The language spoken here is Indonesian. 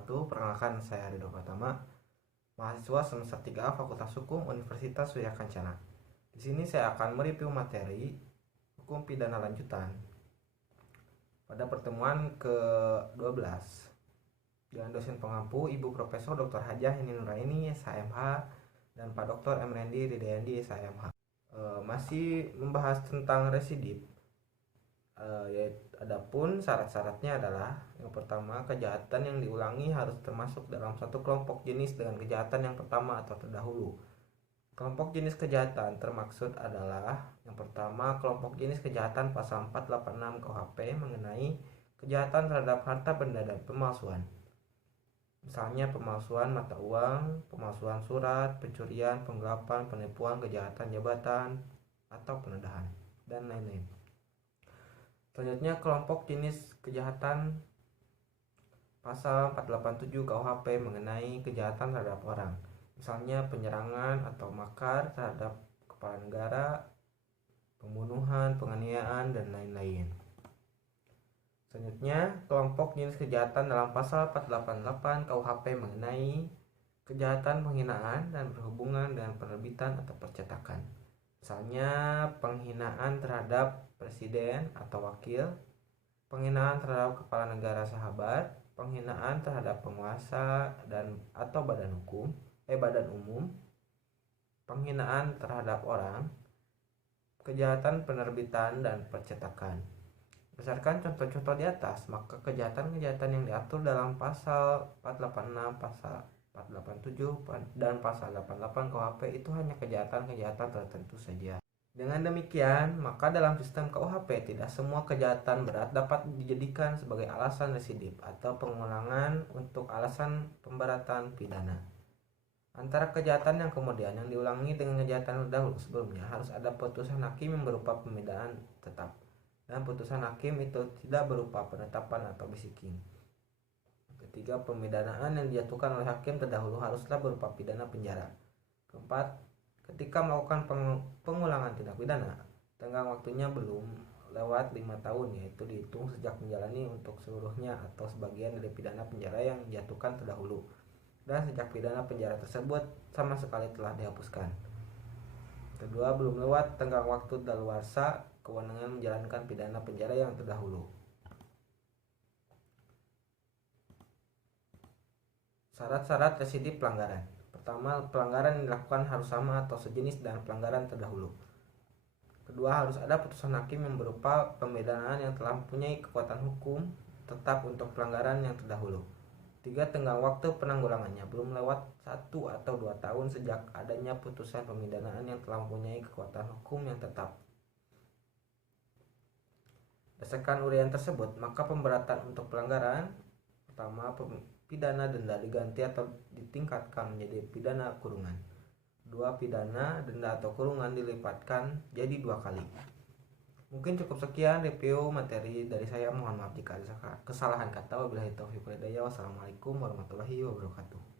wabarakatuh. Perkenalkan, saya Ridho Pratama, mahasiswa semester 3 Fakultas Hukum Universitas Surya Kencana. Di sini saya akan mereview materi hukum pidana lanjutan pada pertemuan ke-12 dengan dosen pengampu Ibu Profesor Dr. Hajah Heni Nuraini, SHMH, dan Pak Dr. M. Rendi Ridayandi, SHMH. Masih membahas tentang residip. Adapun syarat-syaratnya adalah yang pertama, kejahatan yang diulangi harus termasuk dalam satu kelompok jenis dengan kejahatan yang pertama atau terdahulu. Kelompok jenis kejahatan termaksud adalah yang pertama, kelompok jenis kejahatan pasal 486 KUHP mengenai kejahatan terhadap harta benda dan pemalsuan. Misalnya pemalsuan mata uang, pemalsuan surat, pencurian, penggelapan, penipuan, kejahatan jabatan atau penodaan, dan lain-lain. Selanjutnya, kelompok jenis kejahatan pasal 487 KUHP mengenai kejahatan terhadap orang, misalnya penyerangan atau makar terhadap kepala negara, pembunuhan, penganiayaan, dan lain-lain. Selanjutnya, kelompok jenis kejahatan dalam pasal 488 KUHP mengenai kejahatan penghinaan dan berhubungan dengan penerbitan atau percetakan, misalnya penghinaan terhadap presiden atau wakil, penghinaan terhadap kepala negara sahabat, penghinaan terhadap penguasa dan atau badan umum, penghinaan terhadap orang, kejahatan penerbitan dan percetakan. Berdasarkan contoh-contoh di atas, maka kejahatan-kejahatan yang diatur dalam pasal 486, pasal 487 dan pasal 88 KUHP itu hanya kejahatan-kejahatan tertentu saja. Dengan demikian, maka dalam sistem KUHP tidak semua kejahatan berat dapat dijadikan sebagai alasan residip atau pengulangan untuk alasan pemberatan pidana. Antara kejahatan yang kemudian yang diulangi dengan kejahatan terdahulu sebelumnya harus ada putusan hakim yang berupa pemidanaan tetap, dan putusan hakim itu tidak berupa penetapan atau bisiking. Ketiga, pemidanaan yang dijatuhkan oleh hakim terdahulu haruslah berupa pidana penjara. Keempat, ketika melakukan pengulangan tindak pidana, tenggang waktunya belum lewat 5 tahun, yaitu dihitung sejak menjalani untuk seluruhnya atau sebagian dari pidana penjara yang dijatuhkan terdahulu, dan sejak pidana penjara tersebut sama sekali telah dihapuskan. Kedua, belum lewat tenggang waktu daluarsa kewenangan menjalankan pidana penjara yang terdahulu. Syarat-syarat residip pelanggaran. Pertama, pelanggaran yang dilakukan harus sama atau sejenis dengan pelanggaran terdahulu. Kedua, harus ada putusan hakim yang berupa pemidanaan yang telah mempunyai kekuatan hukum tetap untuk pelanggaran yang terdahulu. Tiga, tenggang waktu penanggulangannya belum lewat 1 atau 2 tahun sejak adanya putusan pemidanaan yang telah mempunyai kekuatan hukum yang tetap. Berdasarkan uraian tersebut, maka pemberatan untuk pelanggaran pertama, pidana denda diganti atau ditingkatkan menjadi pidana kurungan. 2, pidana denda atau kurungan dilipatkan jadi 2 kali. Mungkin cukup sekian review materi dari saya. Mohon maaf jika ada kesalahan kata. Wabillahi taufiq wal hidayah. Wassalamualaikum warahmatullahi wabarakatuh.